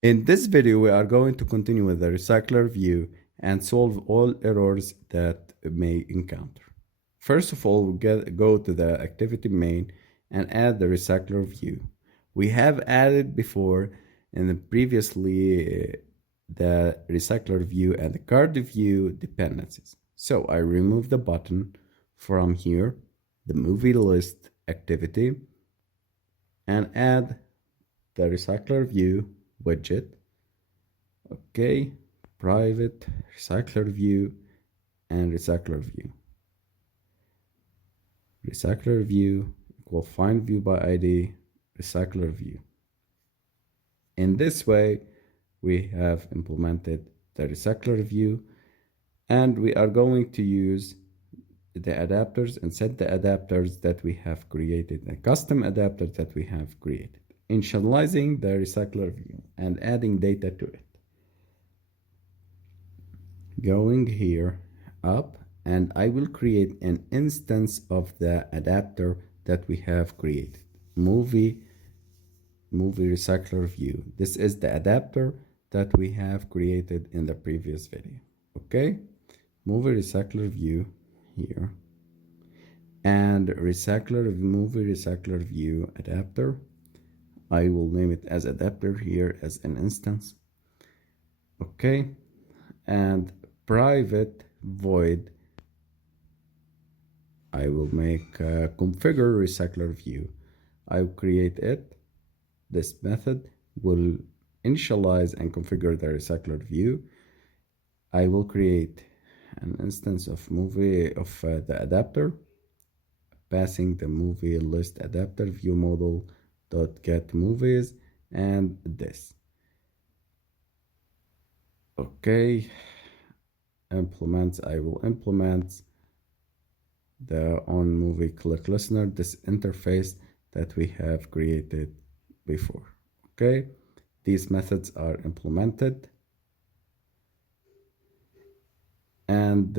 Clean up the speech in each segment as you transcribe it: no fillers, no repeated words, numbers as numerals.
In this video, we are going to continue with the recycler view and solve all errors that may encounter. First of all, go to the activity main and add the recycler view. We have added before in the previously the recycler view and the card view dependencies. So I remove the button from here, the movie list activity, and add the recycler view widget. Okay, private recycler view and recycler view. Recycler view equal find view by ID recycler view. In this way, we have implemented the recycler view, and we are going to use the adapters and set the adapters that we have created, the custom adapters that we have created, initializing the recycler view and adding data to it. Going here up, and I will create an instance of the adapter that we have created. Movie recycler view. This is the adapter that we have created in the previous video. Okay, movie recycler view here, and movie recycler view adapter. I will name it as adapter here as an instance. Okay, and private void, I will make configure recycler view. I will create it. This method will initialize and configure the recycler view. I will create an instance of the adapter, passing the movie list adapter ViewModel.getMovies and this. Okay, implements. I will implement the on movie click listener, this interface that we have created before. Okay, these methods are implemented, and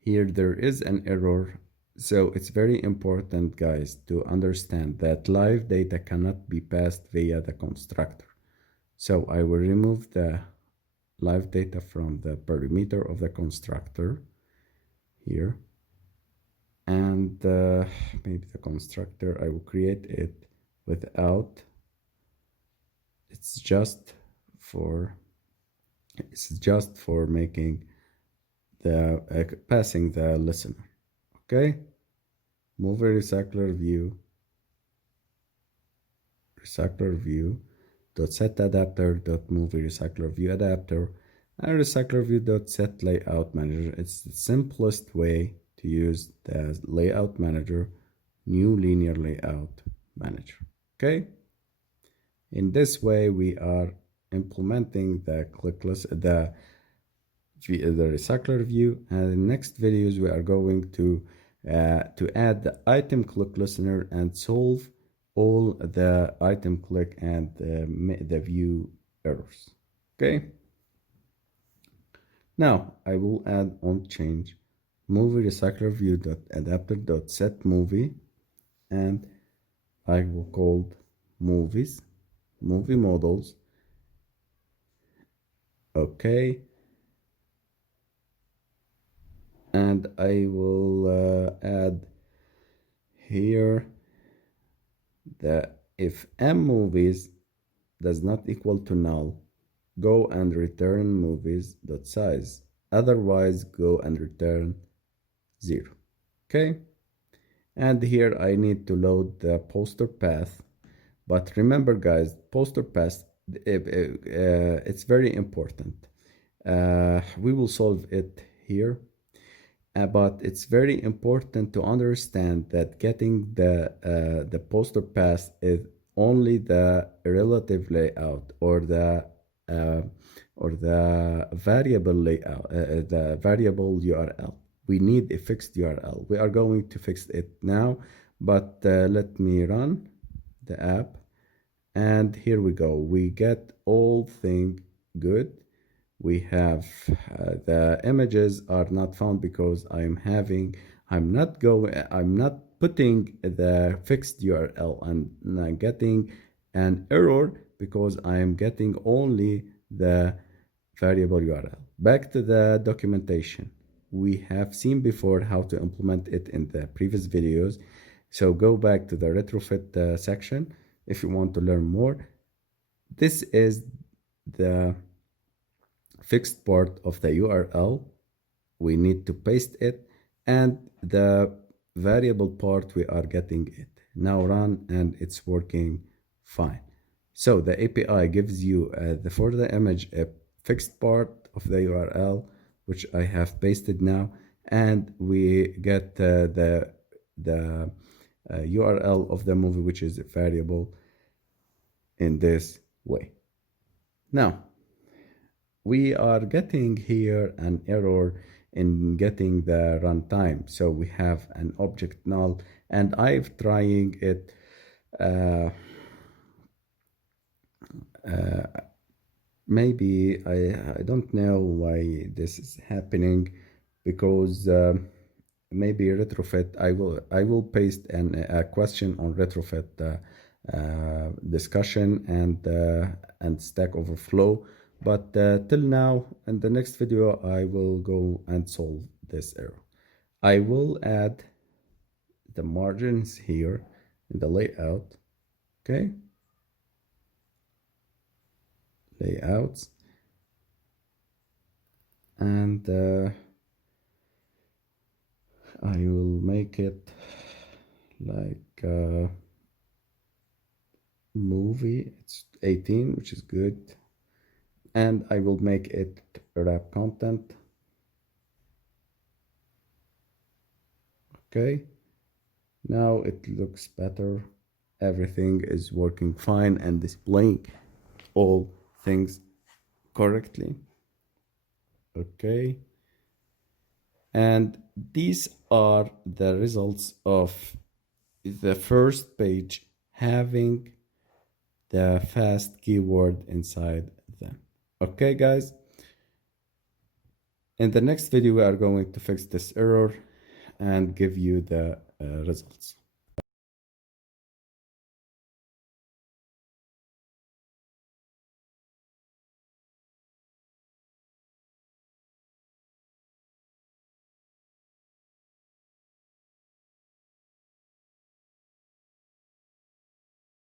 here there is an error. So it's very important, guys, to understand that LiveData cannot be passed via the constructor. So I will remove the LiveData from the perimeter of the constructor here, and maybe the constructor, I will create it without, it's just for making the passing the listener. Okay, movie recycler view dot set adapter dot movie recycler view adapter and recycler view dot set layout manager. It's the simplest way to use the layout manager, new linear layout manager. Okay, in this way we are implementing the recycler view, and in next videos we are going to add the item click listener and solve all the item click and the view errors. Okay, now I will add on change movie recycler view dot adapter dot set movie, and I will call movie models. Okay, and I will add here the if m movies does not equal to null, go and return movies dot size, otherwise go and return 0. Okay, and here I need to load the poster path, but remember, guys, poster path, it's very important. We will solve it here, but it's very important to understand that getting the poster path is only the relative layout or the variable layout, the variable URL. We need a fixed URL. We are going to fix it now, but let me run the app, and here we go. We get all things good. We have the images are not found because I'm not putting the fixed URL. I'm getting an error because I am getting only the variable URL. Back to the documentation. We have seen before how to implement it in the previous videos. So go back to the retrofit section if you want to learn more. This is the fixed part of the URL. We need to paste it, and the variable part, we are getting it. Now run, and it's working fine. So the API gives you for the image a fixed part of the URL, which I have pasted now, and we get the URL of the movie, which is a variable, in this way. Now we are getting here an error in getting the runtime. So we have an object null, and I'm trying it maybe I don't know why this is happening, because maybe retrofit, I will paste a question on retrofit discussion and Stack Overflow, but till now, in the next video I will go and solve this error. I will add the margins here in the layout. Okay, layouts, and I will make it like movie. It's 18, which is good, and I will make it wrap content. Okay, now it looks better. Everything is working fine and displaying all things correctly. Okay, and these are the results of the first page having the fast keyword inside them. Okay guys, in the next video we are going to fix this error and give you the results.